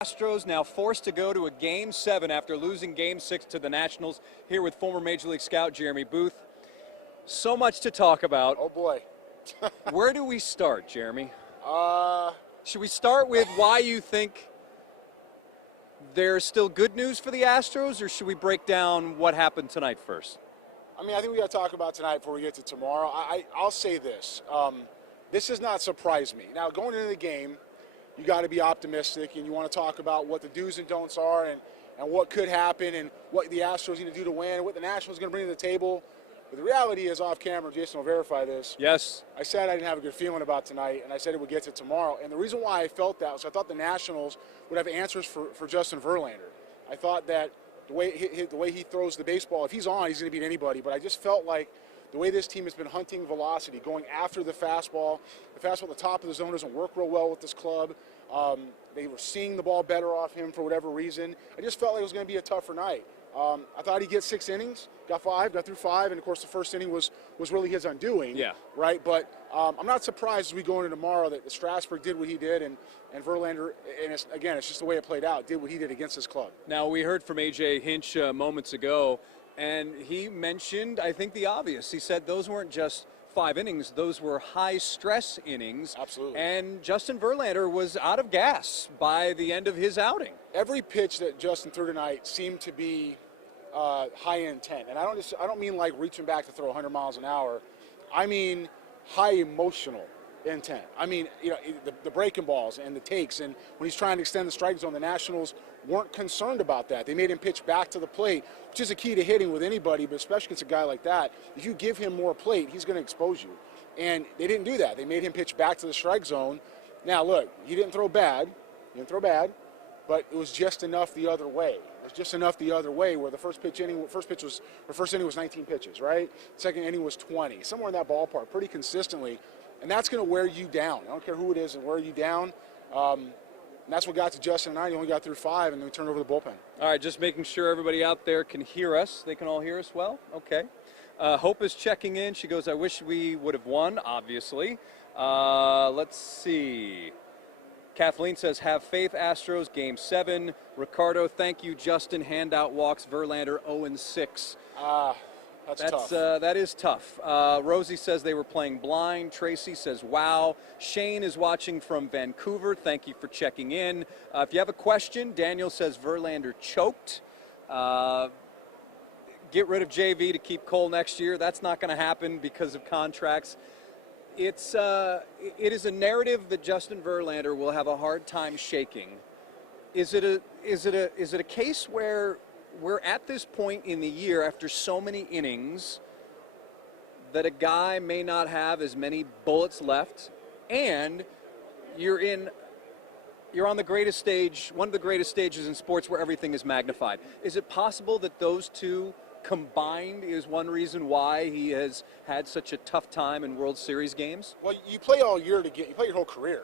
Astros now forced to go to a Game 7 after losing Game 6 to the Nationals. Here with former Major League scout Jeremy Booth. So much to talk about. Oh boy. Where do we start, Jeremy? Should we start with why you think there's still good news for the Astros, or should we break down what happened tonight first? I mean, I think we got to talk about tonight before we get to tomorrow. I'll say this. This does not surprise me. Now, going into the game, you got to be optimistic, and you want to talk about what the do's and don'ts are and what could happen and what the Astros need to do to win and what the Nationals are going to bring to the table. But the reality is, off camera, Jason will verify this. Yes. I said I didn't have a good feeling about tonight, and I said it would get to tomorrow. And the reason why I felt that was I thought the Nationals would have answers for Justin Verlander. I thought that the way he throws the baseball, if he's on, he's going to beat anybody. But I just felt like the way this team has been hunting velocity, going after the fastball at the top of the zone doesn't work real well with this club. They were seeing the ball better off him for whatever reason. I just felt like it was going to be a tougher night. I thought he'd get 6 innings, got through 5, and of course the first inning was really his undoing. Yeah. Right, but I'm not surprised as we go into tomorrow that Strasburg did what he did, and Verlander, and it's just the way it played out, did what he did against his club. Now, we heard from A.J. Hinch moments ago, and he mentioned, I think, the obvious. He said those weren't just 5 innings, those were high-stress innings. Absolutely. And Justin Verlander was out of gas by the end of his outing. Every pitch that Justin threw tonight seemed to be high intent, and I don't mean like reaching back to throw 100 miles an hour. I mean high emotional intent. I mean, you know, the breaking balls and the takes, and when he's trying to extend the strike zone, the Nationals weren't concerned about that. They made him pitch back to the plate, which is a key to hitting with anybody, but especially against a guy like that. If you give him more plate, he's going to expose you. And they didn't do that. They made him pitch back to the strike zone. Now, look, he didn't throw bad. But it was just enough the other way. It was just enough the other way where the first inning was 19 pitches, right? Second inning was 20, somewhere in that ballpark, pretty consistently. And that's going to wear you down. I don't care who it is and wear you down. And that's what got to Justin and I. He only got through 5, and then we turned over the bullpen. All right, just making sure everybody out there can hear us. They can all hear us well? Okay. Hope is checking in. She goes, I wish we would have won, obviously. Let's see. Kathleen says, have faith, Astros, Game 7. Ricardo, thank you, Justin. Handout walks, Verlander 0-6. That's tough. That is tough. Rosie says they were playing blind. Tracy says, wow. Shane is watching from Vancouver. Thank you for checking in. If you have a question, Daniel says Verlander choked. Get rid of JV to keep Cole next year. That's not going to happen because of contracts. It is a narrative that Justin Verlander will have a hard time shaking. Is it a case where we're at this point in the year after so many innings that a guy may not have as many bullets left, and you're on the greatest stage, one of the greatest stages in sports where everything is magnified? Is it possible that those two combined is one reason why he has had such a tough time in World Series games? Well, you play all year you play your whole career.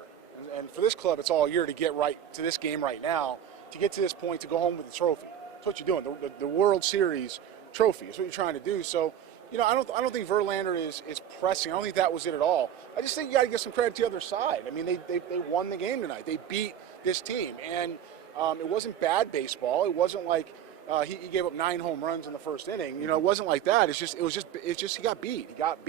And for this club, it's all year to get right to this game right now, to get to this point, to go home with the trophy. That's what you're doing. The World Series trophy is what you're trying to do. So, you know, I don't think Verlander is pressing. I don't think that was it at all. I just think you got to give some credit to the other side. I mean, they won the game tonight. They beat this team. And it wasn't bad baseball. It wasn't like he gave up 9 home runs in the first inning. You know, it wasn't like that. It's just he got beat. He got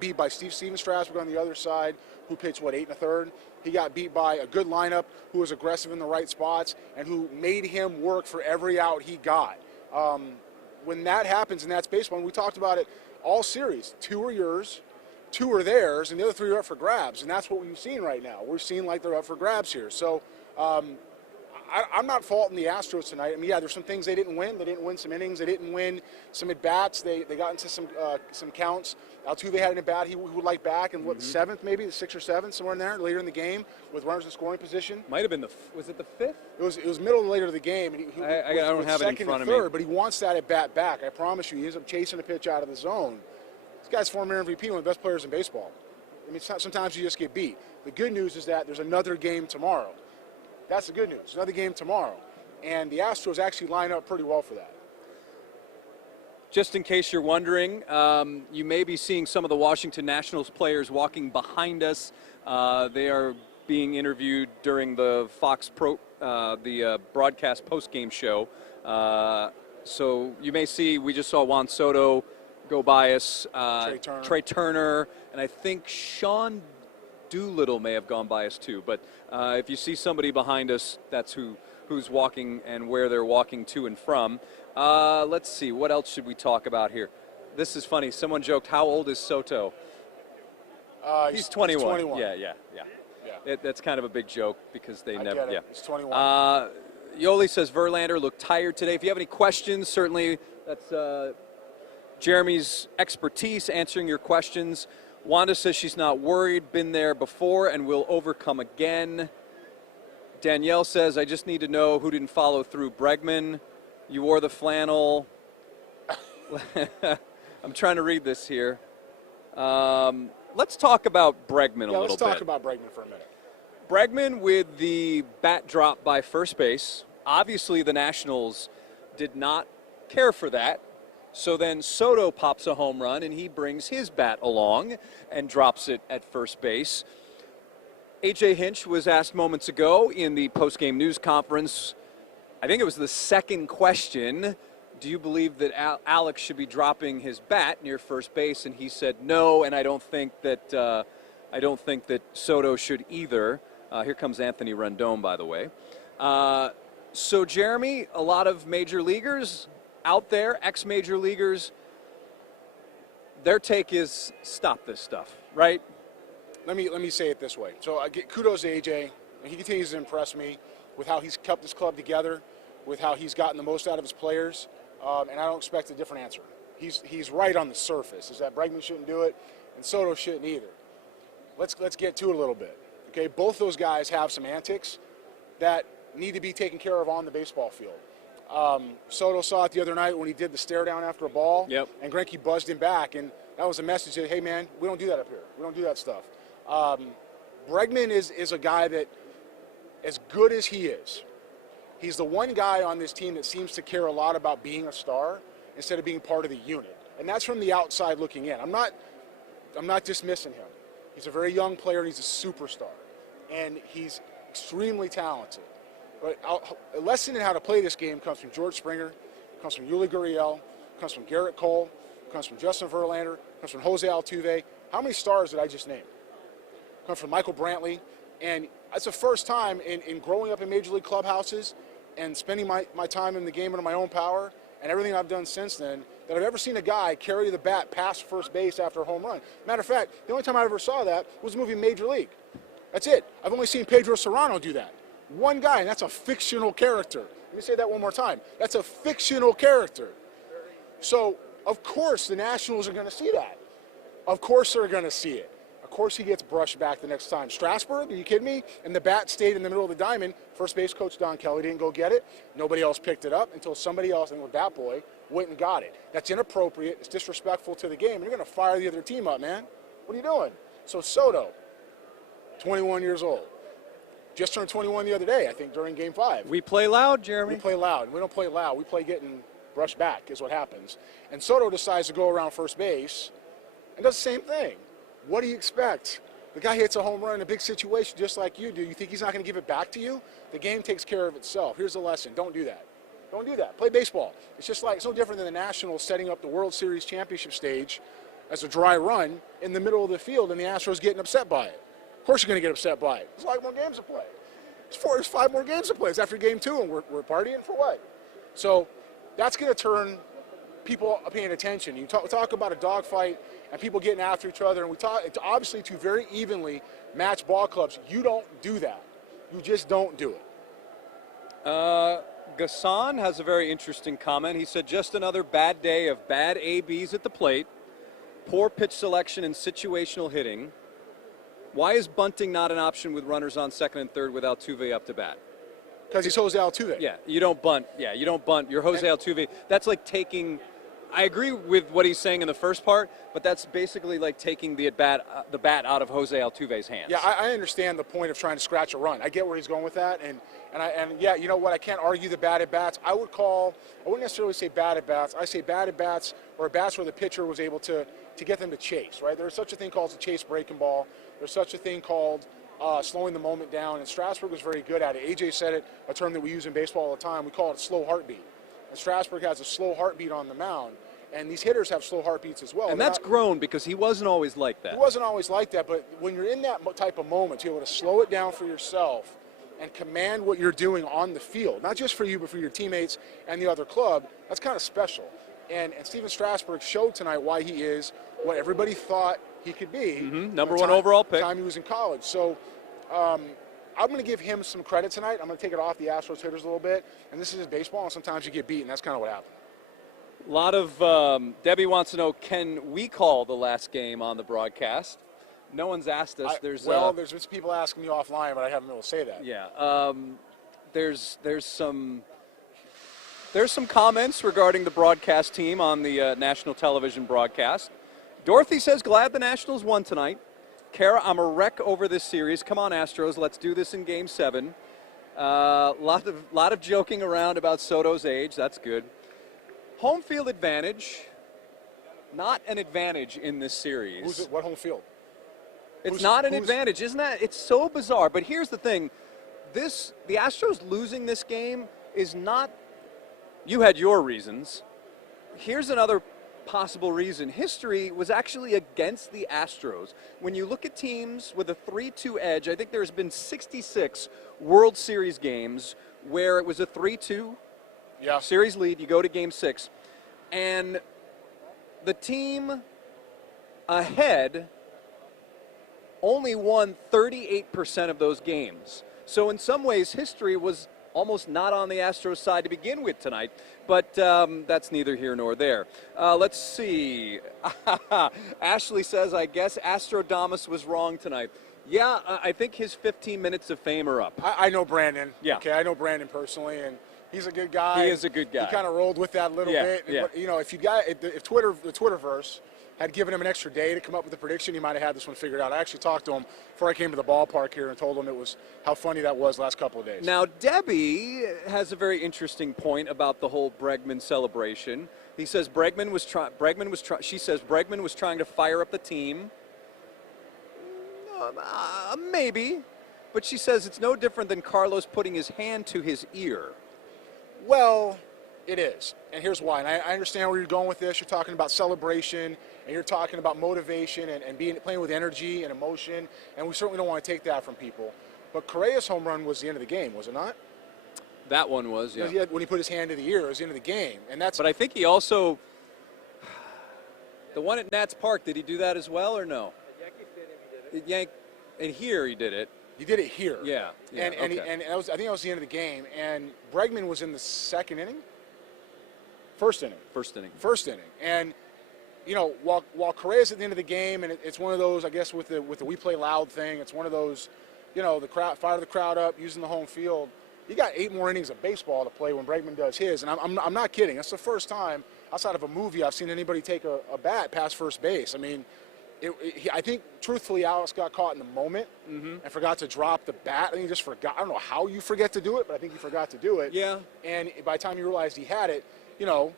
beat by Steven Strasburg on the other side, who pitched 8 1/3. He got beat by a good lineup who was aggressive in the right spots and who made him work for every out he got. When that happens, and that's baseball, and we talked about it all series. 2 are yours, 2 are theirs, and the other 3 are up for grabs. And that's what we've seen right now. We're seeing like they're up for grabs here. So I'm not faulting the Astros tonight. I mean, yeah, there's some things they didn't win. They didn't win some innings. They didn't win some at-bats. They got into some counts. Altuve had an at-bat he would like back in, the 7th maybe, the 6th or 7th, somewhere in there, later in the game, with runners in scoring position. Might have been was it the 5th? It was middle and later of the game. And I don't have it in front of me. But he wants that at-bat back. I promise you. He ends up chasing a pitch out of the zone. This guy's former MVP, one of the best players in baseball. I mean, sometimes you just get beat. The good news is that there's another game tomorrow. That's the good news. Another game tomorrow. And the Astros actually line up pretty well for that. Just in case you're wondering, you may be seeing some of the Washington Nationals players walking behind us. They are being interviewed during the Fox the broadcast post-game show. So you may see, we just saw Juan Soto go by us, Trey Turner, and I think Sean Doolittle may have gone by us too. But if you see somebody behind us, that's who's walking and where they're walking to and from. Let's see, what else should we talk about here? This is funny. Someone joked, how old is Soto? He's 21. He's 21. Yeah. That's kind of a big joke because they never. Get it. Yeah, he's 21. Yoli says Verlander looked tired today. If you have any questions, certainly that's Jeremy's expertise answering your questions. Wanda says she's not worried, been there before, and will overcome again. Danielle says, I just need to know who didn't follow through. Bregman, you wore the flannel. I'm trying to read this here. Let's talk about Bregman a little bit. Let's talk about Bregman for a minute. Bregman with the bat drop by first base. Obviously, the Nationals did not care for that. So then Soto pops a home run, and he brings his bat along and drops it at first base. A.J. Hinch was asked moments ago in the post-game news conference, I think it was the second question, do you believe that Alex should be dropping his bat near first base? And he said no, and I don't think that Soto should either. Here comes Anthony Rendon, by the way. So, Jeremy, a lot of major leaguers out there, ex-major leaguers, their take is stop this stuff, right? Let me say it this way. So I get kudos to AJ. He continues to impress me with how he's kept this club together, with how he's gotten the most out of his players, and I don't expect a different answer. He's right on the surface, is that Bregman shouldn't do it, and Soto shouldn't either. Let's get to it a little bit. Okay, both those guys have some antics that need to be taken care of on the baseball field. Soto saw it the other night when he did the stare down after a ball, and Greinke buzzed him back, and that was a message that, hey man, we don't do that up here. We don't do that stuff. Bregman is a guy that, as good as he is, he's the one guy on this team that seems to care a lot about being a star instead of being part of the unit. And that's from the outside looking in. I'm not dismissing him. He's a very young player, and he's a superstar. And he's extremely talented. But a lesson in how to play this game comes from George Springer, comes from Yuli Gurriel, comes from Garrett Cole, comes from Justin Verlander, comes from Jose Altuve. How many stars did I just name? Comes from Michael Brantley. And that's the first time in growing up in Major League clubhouses and spending my time in the game under my own power and everything I've done since then that I've ever seen a guy carry the bat past first base after a home run. Matter of fact, the only time I ever saw that was the movie Major League. That's it. I've only seen Pedro Serrano do that. One guy, and that's a fictional character. Let me say that one more time. That's a fictional character. So, of course, the Nationals are going to see that. Of course they're going to see it. Of course he gets brushed back the next time. Strasburg, are you kidding me? And the bat stayed in the middle of the diamond. First base coach Don Kelly didn't go get it. Nobody else picked it up until somebody else, I think with Bat Boy, went and got it. That's inappropriate. It's disrespectful to the game. And you're going to fire the other team up, man. What are you doing? So Soto, 21 years old. Just turned 21 the other day, I think, during Game 5. We play loud, Jeremy. We play loud. We don't play loud. We play getting brushed back is what happens. And Soto decides to go around first base and does the same thing. What do you expect? The guy hits a home run in a big situation just like you do. You think he's not going to give it back to you? The game takes care of itself. Here's the lesson. Don't do that. Don't do that. Play baseball. It's just like, it's no different than the Nationals setting up the World Series championship stage as a dry run in the middle of the field and the Astros getting upset by it. Of course you're going to get upset by it. There's 5 more games to play. There's 5 more games to play. It's after Game 2, and we're partying for what? So that's going to turn people paying attention. You talk about a dogfight and people getting after each other, and we talk obviously two very evenly matched ball clubs. You don't do that. You just don't do it. Gassan has a very interesting comment. He said, just another bad day of bad ABs at the plate, poor pitch selection and situational hitting. Why is bunting not an option with runners on second and third with Altuve up to bat? Because he's Jose Altuve. Yeah, you don't bunt. Yeah, you don't bunt. You're Jose Altuve. That's like taking – I agree with what he's saying in the first part, but that's basically like taking the bat out of Jose Altuve's hands. Yeah, I understand the point of trying to scratch a run. I get where he's going with that, and yeah, you know what? I can't argue the bad at bats. I wouldn't necessarily say bad at bats. I say bad at bats or at bats where the pitcher was able to get them to chase. Right? There's such a thing called a chase breaking ball. There's such a thing called slowing the moment down, and Strasburg was very good at it. AJ said it, a term that we use in baseball all the time. We call it a slow heartbeat. And Strasburg has a slow heartbeat on the mound, and these hitters have slow heartbeats as well. And that's grown because he wasn't always like that. He wasn't always like that, but when you're in that type of moment, to be able to slow it down for yourself and command what you're doing on the field, not just for you, but for your teammates and the other club, that's kind of special. And Steven Strasburg showed tonight why he is what everybody thought he could be. Number one overall pick. Time he was in college. So I'm going to give him some credit tonight. I'm going to take it off the Astros hitters a little bit. And this is baseball, and sometimes you get beat, and that's kind of what happened. A lot of Debbie wants to know, can we call the last game on the broadcast? No one's asked us. There's been some people asking me offline, but I haven't been able to say that. Yeah. There's some comments regarding the broadcast team on the national television broadcast. Dorothy says, glad the Nationals won tonight. Kara, I'm a wreck over this series. Come on, Astros. Let's do this in Game 7. Lot of joking around about Soto's age. That's good. Home field advantage, not an advantage in this series. What home field? It's not an advantage, isn't that? It's so bizarre. But here's the thing. The Astros losing this game is not, you had your reasons. Here's another possible reason. History was actually against the Astros. When you look at teams with a 3-2 edge, I think there's been 66 World Series games where it was a 3-2 series lead. You go to Game 6. And the team ahead only won 38% of those games. So in some ways, history was almost not on the Astros side to begin with tonight, but that's neither here nor there. Let's see. Ashley says, I guess Astrodamus was wrong tonight. Yeah, I think his 15 minutes of fame are up. I know Brandon. Yeah. Okay, I know Brandon personally, and he's a good guy. He is a good guy. He kind of rolled with that a little bit. Yeah. You know, if the Twitterverse had given him an extra day to come up with a prediction, he might have had this one figured out. I actually talked to him before I came to the ballpark here and told him it was how funny that was last couple of days. Now, Debbie has a very interesting point about the whole Bregman celebration. He says she says Bregman was trying to fire up the team. Maybe, but she says it's no different than Carlos putting his hand to his ear. Well, it is, and here's why. And I understand where you're going with this. You're talking about celebration, and you're talking about motivation and playing with energy and emotion, and we certainly don't want to take that from people. But Correa's home run was the end of the game, was it not? That one was, yeah. When he put his hand to the ear, it was the end of the game, and that's. But I think he also, the one at Nats Park, did he do that as well or no? And here he did it. He did it here. Yeah. And I think that was the end of the game. And Bregman was in the second inning. First inning. And you know, while Correa's at the end of the game, and it's one of those, I guess, with the we play loud thing. It's one of those, you know, the crowd, fire the crowd up, using the home field. You got 8 more innings of baseball to play when Bregman does his, and I'm not kidding. That's the first time outside of a movie I've seen anybody take a bat past first base. I mean. I think, truthfully, Alex got caught in the moment and forgot to drop the bat. I think he just forgot. I don't know how you forget to do it, but I think he forgot to do it. Yeah. And by the time he realized he had it, you know,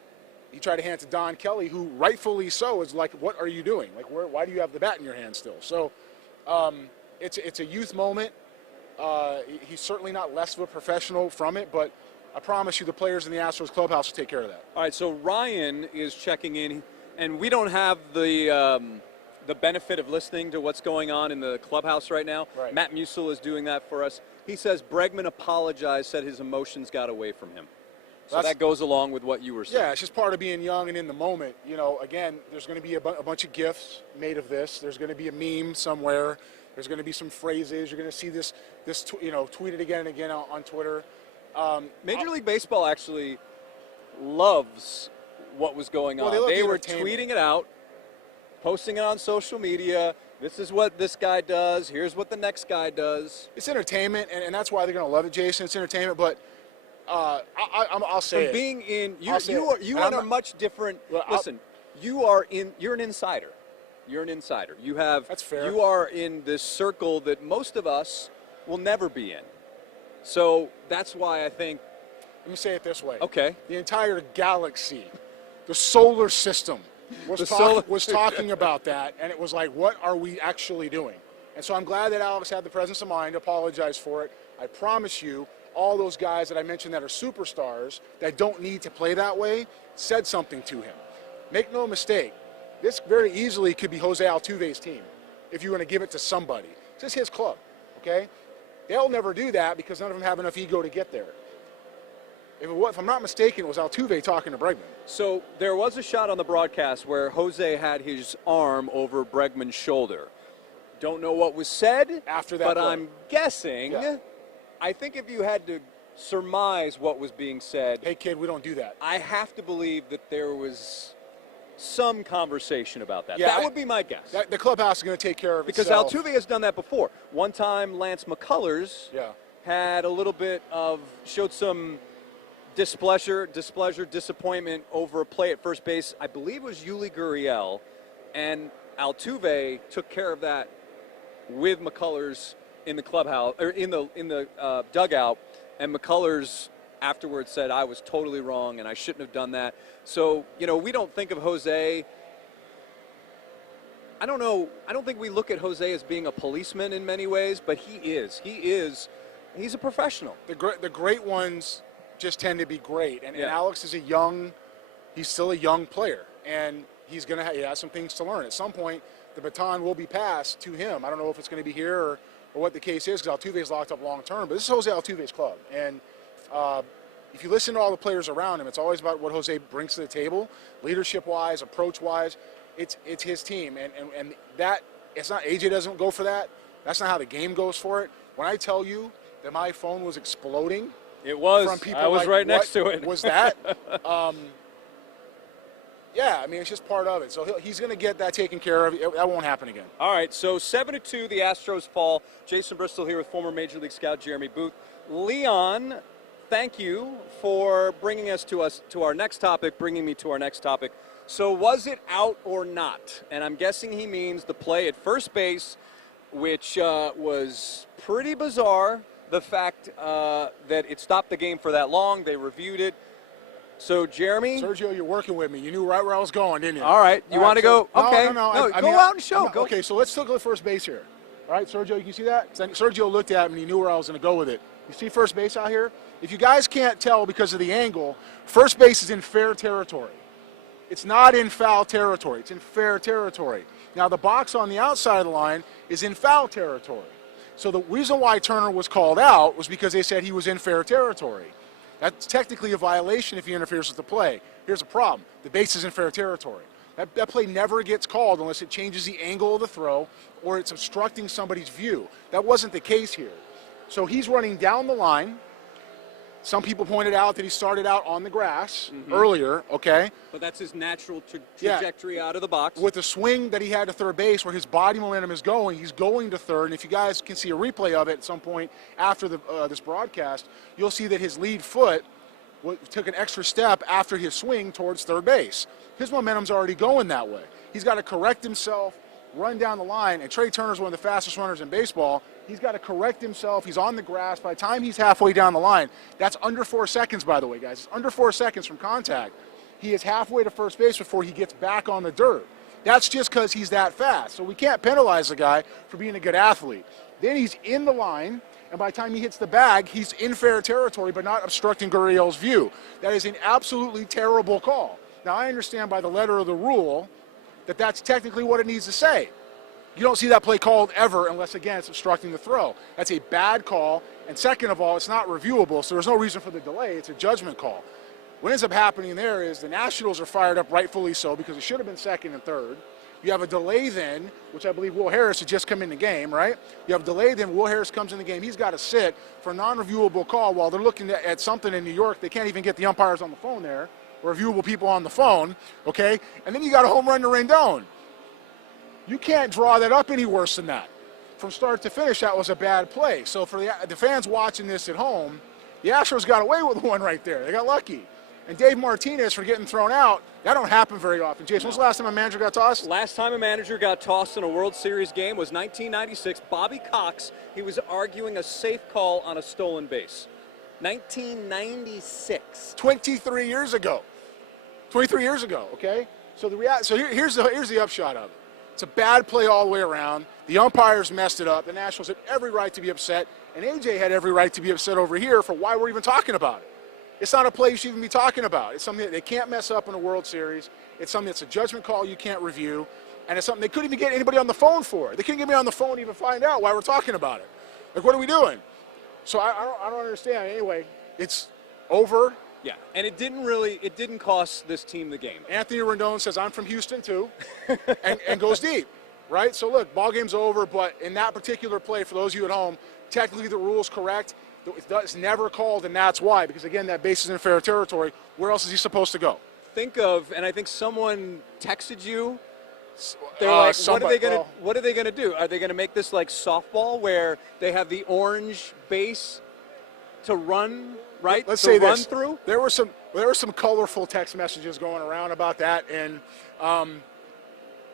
he tried to hand it to Don Kelly, who rightfully so is like, what are you doing? Like, why do you have the bat in your hand still? So it's a youth moment. He's certainly not less of a professional from it, but I promise you the players in the Astros clubhouse will take care of that. All right, so Ryan is checking in, and we don't have the benefit of listening to what's going on in the clubhouse right now. Right. Matt Musil is doing that for us. He says Bregman apologized, said his emotions got away from him. So that goes along with what you were saying. Yeah, it's just part of being young and in the moment. You know, again, there's going to be a bunch of GIFs made of this. There's going to be a meme somewhere. There's going to be some phrases. You're going to see this tweeted again and again on Twitter. Major League Baseball actually loves what was going on. They were tweeting it out, posting it on social media. This is what this guy does. Here's what the next guy does. It's entertainment, and that's why they're going to love it, Jason. It's entertainment, but I'll say it. Being in, you are a much different. Well, listen, you're an insider. You're an insider. That's fair. You are in this circle that most of us will never be in. So that's why I think. Let me say it this way. Okay. The entire galaxy, the solar system, was talking about that, and it was like, what are we actually doing? And so I'm glad that Alex had the presence of mind to apologize for it. I promise you, all those guys that I mentioned that are superstars that don't need to play that way said something to him. Make no mistake, this very easily could be Jose Altuve's team if you want to give it to somebody. It's just his club, okay? They'll never do that because none of them have enough ego to get there. If I'm not mistaken, it was Altuve talking to Bregman. So there was a shot on the broadcast where Jose had his arm over Bregman's shoulder. Don't know what was said After that but play. I'm guessing. Yeah. I think if you had to surmise what was being said, Hey, kid, we don't do that. I have to believe that there was some conversation about that. Yeah, That would be my guess. The clubhouse is going to take care of Because itself. Altuve has done that before. One time, Lance McCullers Yeah. had a little bit of, showed some displeasure, disappointment over a play at first base. I believe it was Yuli Gurriel, and Altuve took care of that with McCullers in the clubhouse or in the dugout, and McCullers afterwards said, I was totally wrong and I shouldn't have done that. So, we don't think of Jose, I don't think we look at Jose as being a policeman in many ways, but he's a professional. The great ones just tend to be great, and Yeah. Alex is he's still a young player, and he has some things to learn. At some point, the baton will be passed to him. I don't know if it's going to be here or what the case is, because Altuve's locked up long term, but this is Jose Altuve's club, and if you listen to all the players around him, it's always about what Jose brings to the table, leadership-wise, approach-wise. It's his team, and that, it's not, AJ doesn't go for that. That's not how the game goes for it. When I tell you that my phone was exploding, It was. from people I was like, right next "What to it. was that?" Yeah, I mean, it's just part of it. So he's going to get that taken care of. That won't happen again. All right, so 7-2, the Astros fall. Jason Bristol here with former Major League scout Jeremy Booth. Leon, thank you for bringing me to our next topic. So was it out or not? And I'm guessing he means the play at first base, which was pretty bizarre. The fact that it stopped the game for that long, they reviewed it. So, Jeremy? Sergio, you're working with me. You knew right where I was going, didn't you? All right. You want to go? Okay. No. Go out and show. Go. Okay, so let's still go to first base here. All right, Sergio, you can see that? Sergio looked at me and he knew where I was going to go with it. You see first base out here? If you guys can't tell because of the angle, first base is in fair territory. It's not in foul territory. It's in fair territory. Now, the box on the outside of the line is in foul territory. So the reason why Turner was called out was because they said he was in fair territory. That's technically a violation if he interferes with the play. Here's a problem. The base is in fair territory. That play never gets called unless it changes the angle of the throw or it's obstructing somebody's view. That wasn't the case here. So he's running down the line. Some people pointed out that he started out on the grass earlier, okay? But that's his natural trajectory out of the box. With the swing that he had to third base where his body momentum is going, he's going to third. And if you guys can see a replay of it at some point after this broadcast, you'll see that his lead foot took an extra step after his swing towards third base. His momentum's already going that way. He's got to correct himself, run down the line, and Trey Turner's one of the fastest runners in baseball. He's got to correct himself. He's on the grass. By the time he's halfway down the line, that's under 4 seconds, by the way, guys. It's under 4 seconds from contact. He is halfway to first base before he gets back on the dirt. That's just because he's that fast. So we can't penalize the guy for being a good athlete. Then he's in the line, and by the time he hits the bag, he's in fair territory but not obstructing Gurriel's view. That is an absolutely terrible call. Now, I understand by the letter of the rule that that's technically what it needs to say. You don't see that play called ever unless, again, it's obstructing the throw. That's a bad call, and second of all, it's not reviewable, so there's no reason for the delay. It's a judgment call. What ends up happening there is the Nationals are fired up, rightfully so, because it should have been second and third. You have a delay then, which I believe Will Harris had just come in the game, right? You have a delay then, Will Harris comes in the game. He's got to sit for a non-reviewable call while they're looking at something in New York. They can't even get the umpires on the phone there, or reviewable people on the phone, okay? And then you got a home run to Rendon. You can't draw that up any worse than that. From start to finish, that was a bad play. So for the fans watching this at home, the Astros got away with one right there. They got lucky. And Dave Martinez for getting thrown out, that don't happen very often. Jason, when's the last time a manager got tossed? Last time a manager got tossed in a World Series game was 1996. Bobby Cox, he was arguing a safe call on a stolen base. 1996. 23 years ago. 23 years ago, okay? So here's the upshot of it. It's a bad play all the way around. The umpires messed it up. The Nationals had every right to be upset, and AJ had every right to be upset over here for why we're even talking about it. It's not a play you should even be talking about. It's something that they can't mess up in a World Series. It's something that's a judgment call you can't review, and it's something they couldn't even get anybody on the phone for. They couldn't get me on the phone to even find out why we're talking about it. Like, what are we doing? So I don't understand. Anyway, it's over. Yeah, and it didn't cost this team the game. Anthony Rendon says, I'm from Houston too, and goes deep, right? So look, ball game's over, but in that particular play, for those of you at home, technically the rule's correct. It's never called, and that's why, because again, that base is in fair territory. Where else is he supposed to go? Think of, and I think someone texted you, they're like, what are they gonna do? Are they gonna make this like softball where they have the orange base to run, right? Let's say run this. Through? There were some colorful text messages going around about that, and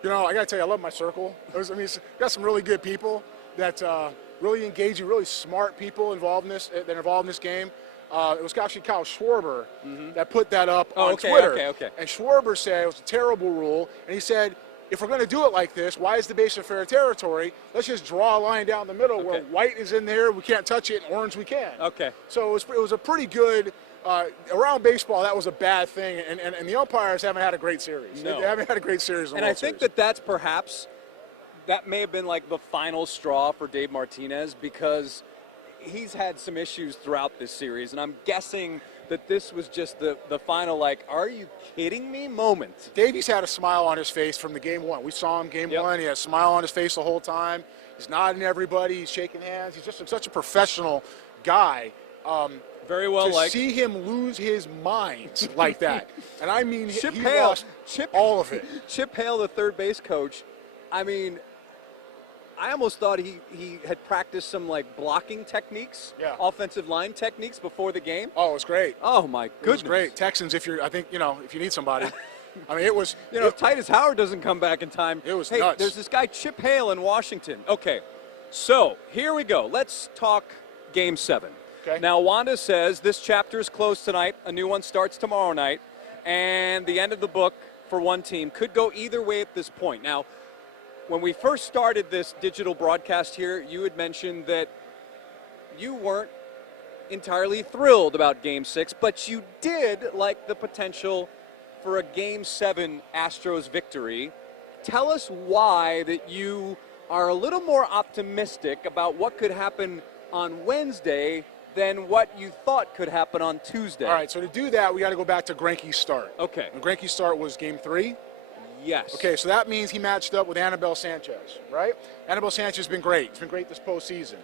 you know, I got to tell you, I love my circle. It's got some really good people that really engaging, really smart people involved in this game. It was actually Kyle Schwarber that put that up on Twitter. Okay. And Schwarber said it was a terrible rule, and he said, if we're going to do it like this, why is the base in fair territory? Let's just draw a line down the middle where white is in there, we can't touch it, and orange we can. Okay. So it was a pretty good, around baseball, that was a bad thing, and the umpires haven't had a great series. No. They haven't had a great series in the And I World think Series. that's perhaps, that may have been like the final straw for Dave Martinez, because he's had some issues throughout this series, and I'm guessing that this was just the final, like, are you kidding me moment. Davey's had a smile on his face from the game one. We saw him game one. He had a smile on his face the whole time. He's nodding to everybody. He's shaking hands. He's just such a professional guy. Very well to liked. see him lose his mind like that. And I mean, Chip he Hale, lost all of it. Chip Hale, the third base coach, I mean, I almost thought he had practiced some like blocking techniques, offensive line techniques before the game. Oh, it was great. Oh my goodness. It was great. Texans, if you need somebody. I mean, it was. If Titus Howard doesn't come back in time. It was hey, nuts. There's this guy Chip Hale in Washington. Okay, so here we go. Let's talk Game 7. Okay. Now, Wanda says this chapter is closed tonight. A new one starts tomorrow night. And the end of the book for one team could go either way at this point. Now, when we first started this digital broadcast here, you had mentioned that you weren't entirely thrilled about Game 6, but you did like the potential for a Game 7 Astros victory. Tell us why that you are a little more optimistic about what could happen on Wednesday than what you thought could happen on Tuesday. All right, so to do that, we got to go back to Greinke's start. Okay. And Greinke's start was Game 3. Yes. Okay, so that means he matched up with Anibal Sanchez, right? Anibal Sanchez has been great. He's been great this postseason.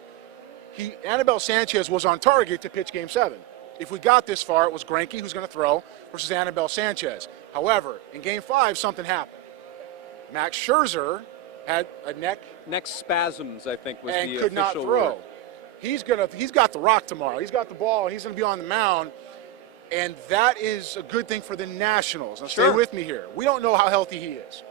Anibal Sanchez was on target to pitch Game 7. If we got this far, it was Greinke who's going to throw versus Anibal Sanchez. However, in Game 5, something happened. Max Scherzer had a neck spasms, I think, was and the could not official throw. word. He's got the rock tomorrow. He's got the ball, and he's going to be on the mound. And that is a good thing for the Nationals. Now, stay with me here. We don't know how healthy he is.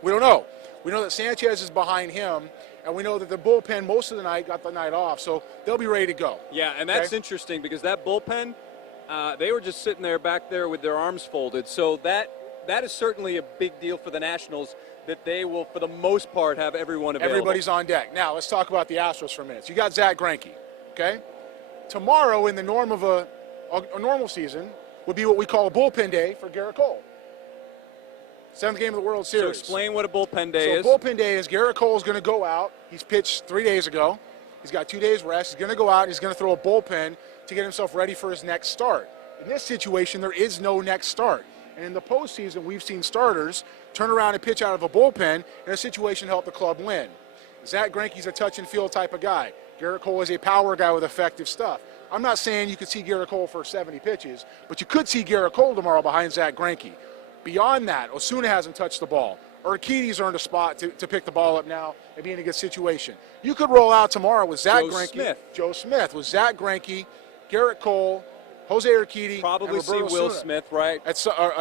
We don't know. We know that Sanchez is behind him, and we know that the bullpen most of the night got the night off, so they'll be ready to go. Yeah, and that's interesting because that bullpen, they were just sitting there back there with their arms folded. So that is certainly a big deal for the Nationals, that they will, for the most part, have everyone available. Everybody's on deck. Now, let's talk about the Astros for a minute. So you got Zach Greinke, okay? Tomorrow, in the norm of a normal season, would be what we call a bullpen day for Garrett Cole. 7th game of the World Series. So explain what a bullpen day is. So bullpen day is Garrett Cole is going to go out. He's pitched 3 days ago. He's got 2 days rest. He's going to go out and he's going to throw a bullpen to get himself ready for his next start. In this situation, there is no next start. And in the postseason, we've seen starters turn around and pitch out of a bullpen in a situation to help the club win. Zach Greinke's a touch and feel type of guy. Garrett Cole is a power guy with effective stuff. I'm not saying you could see Garrett Cole for 70 pitches, but you could see Garrett Cole tomorrow behind Zach Greinke. Beyond that, Osuna hasn't touched the ball. Urquidy's earned a spot to pick the ball up now and be in a good situation. You could roll out tomorrow with Zach Greinke, Joe Smith, with Zach Greinke, Garrett Cole, Jose Urquidy, probably and Roberto see Will Osuna. Smith, right? At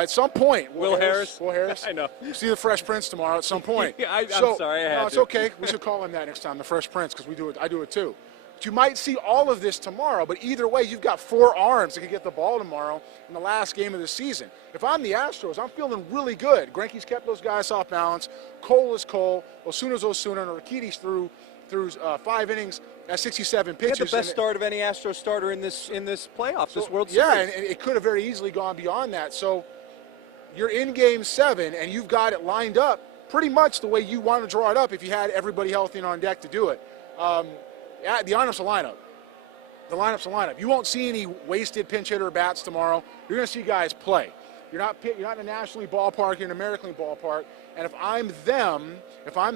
some point. Will Harris. Will Harris. I know. See the Fresh Prince tomorrow at some point. I'm sorry, I had No, it's to. okay. We should call him that next time, the Fresh Prince, because I do it too. you might see all of this tomorrow, but either way, you've got 4 arms that can get the ball tomorrow in the last game of the season. If I'm the Astros, I'm feeling really good. Greinke's kept those guys off balance. Cole is Cole. Osuna's Osuna. And Urquidy's through 5 innings at 67 pitches. He had the best start of any Astros starter in this playoffs, this World Series. Yeah, and it could have very easily gone beyond that. So you're in Game 7, and you've got it lined up pretty much the way you want to draw it up if you had everybody healthy and on deck to do it. The lineup's a lineup. The lineup's a lineup. You won't see any wasted pinch hitter bats tomorrow. You're going to see guys play. You're not in a National League ballpark, you're in an American League ballpark. And if I'm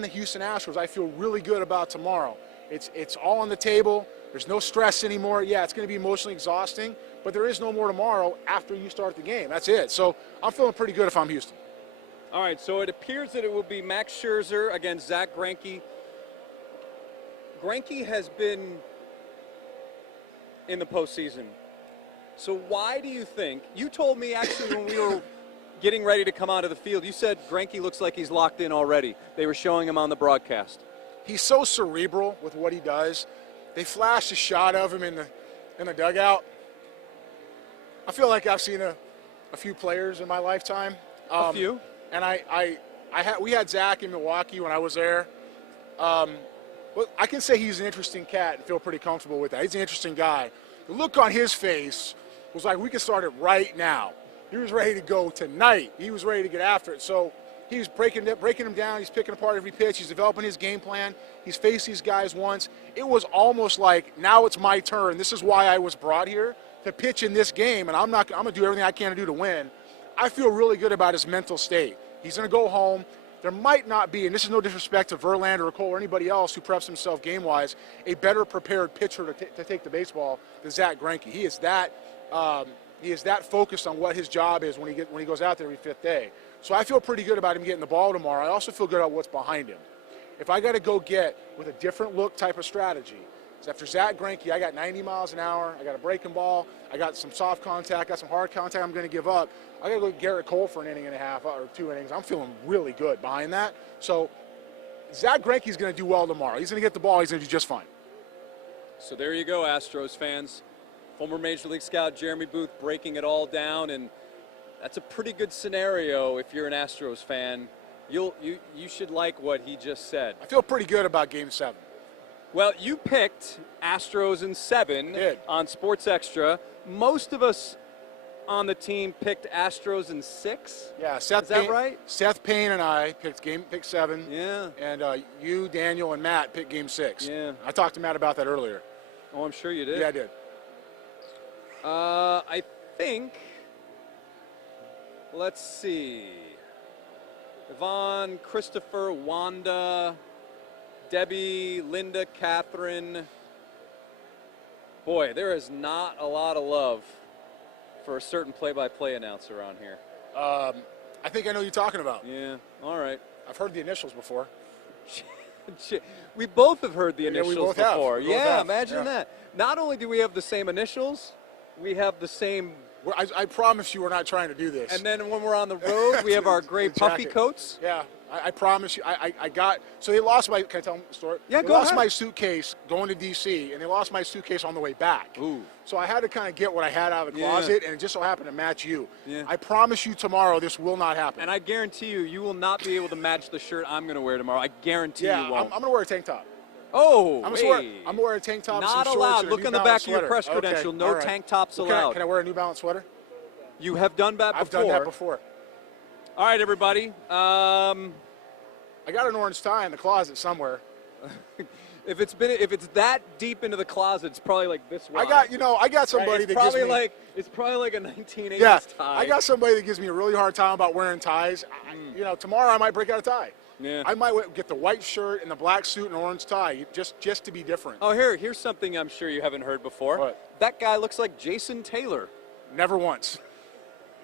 the Houston Astros, I feel really good about tomorrow. It's all on the table. There's no stress anymore. Yeah, it's going to be emotionally exhausting, but there is no more tomorrow after you start the game. That's it. So I'm feeling pretty good if I'm Houston. All right, so it appears that it will be Max Scherzer against Zach Greinke. Greinke has been in the postseason. So why do you think, you told me actually when we were getting ready to come onto the field, you said Greinke looks like he's locked in already. They were showing him on the broadcast. He's so cerebral with what he does. They flashed a shot of him in the dugout. I feel like I've seen a few players in my lifetime. A few? And we had Zach in Milwaukee when I was there. Well, I can say he's an interesting cat and feel pretty comfortable with that. He's an interesting guy. The look on his face was like, we can start it right now. He was ready to go tonight. He was ready to get after it. So he was breaking him down. He's picking apart every pitch. He's developing his game plan. He's faced these guys once. It was almost like, now it's my turn. This is why I was brought here, to pitch in this game, and I'm going to do everything I can to do to win. I feel really good about his mental state. He's going to go home. There might not be, and this is no disrespect to Verlander or Cole or anybody else who preps himself game-wise, a better prepared pitcher to take the baseball than Zach Greinke. He is that focused on what his job is when he goes out there every 5th day. So I feel pretty good about him getting the ball tomorrow. I also feel good about what's behind him. If I got to go get with a different look type of strategy, so after Zach Greinke, I got 90 miles an hour, I got a breaking ball, I got some soft contact, got some hard contact I'm going to give up. I got to go get Garrett Cole for an inning and a half or 2 innings. I'm feeling really good behind that. So Zach Greinke's going to do well tomorrow. He's going to get the ball. He's going to do just fine. So there you go, Astros fans. Former Major League scout Jeremy Booth breaking it all down, and that's a pretty good scenario if you're an Astros fan. You should like what he just said. I feel pretty good about Game 7. Well, you picked Astros in 7 on Sports Extra. Most of us on the team picked Astros in 6. Yeah, Is that right? Seth Payne and I picked 7. Yeah. And you, Daniel, and Matt picked Game 6. Yeah. I talked to Matt about that earlier. Oh, I'm sure you did. Yeah, I did. I think, let's see, Yvonne, Christopher, Wanda, Debbie, Linda, Catherine. Boy, there is not a lot of love for a certain play-by-play announcer on here. I think I know who you're talking about. Yeah, all right. I've heard the initials before. We both have heard the initials we both before. Have. We both Yeah, have. imagine that. Not only do we have the same initials, we have the same. I promise you we're not trying to do this. And then when we're on the road, we have our gray puffy coats. Yeah, I promise you. I got, so they lost my, can I tell them the story? Yeah, they go lost ahead. my suitcase going to D.C., and they lost my suitcase on the way back. Ooh. So I had to kind of get what I had out of the closet, and it just so happened to match you. Yeah. I promise you tomorrow this will not happen. And I guarantee you, you will not be able to match the shirt I'm going to wear tomorrow. I guarantee you won't. I'm going to wear a tank top. Oh, I'm going to wear a tank top. Not some allowed. shorts, Look and a on the New back Balance of your sweater. press credential. Okay, No all right. tank tops Well, allowed. Can I wear a New Balance sweater? You have done that before. I've done that before. All right, everybody. I got an orange tie in the closet somewhere. If it's that deep into the closet, it's probably like this wide. I got somebody Right? that gives me. It's probably like a 1980s tie. I got somebody that gives me a really hard time about wearing ties. Tomorrow I might break out a tie. Yeah. I might get the white shirt and the black suit and orange tie just to be different. Oh, here's something I'm sure you haven't heard before. What? That guy looks like Jason Taylor. Never once.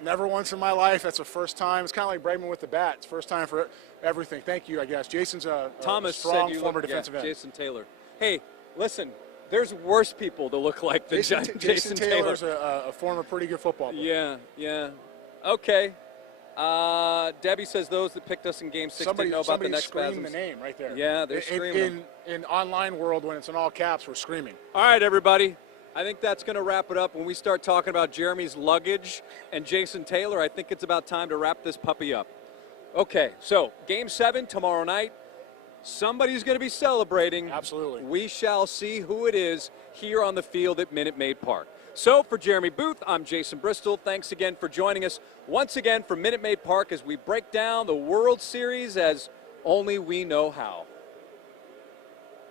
Never once in my life. That's the first time. It's kind of like Bregman with the bat. It's first time for everything. Thank you, I guess. Jason's a strong former defensive end. Jason Taylor. Hey, listen, there's worse people to look like than Jason Taylor. Taylor's a former pretty good football player. Yeah. Okay. Debbie says those that picked us in Game 6 didn't know about the next screamed spasms. the name right there. Yeah, they're screaming. In online world, when it's in all caps, we're screaming. All right, everybody. I think that's going to wrap it up. When we start talking about Jeremy's luggage and Jason Taylor, I think it's about time to wrap this puppy up. Okay, so Game 7 tomorrow night. Somebody's going to be celebrating. Absolutely. We shall see who it is here on the field at Minute Maid Park. So for Jeremy Booth, I'm Jason Bristol. Thanks again for joining us once again from Minute Maid Park as we break down the World Series as only we know how.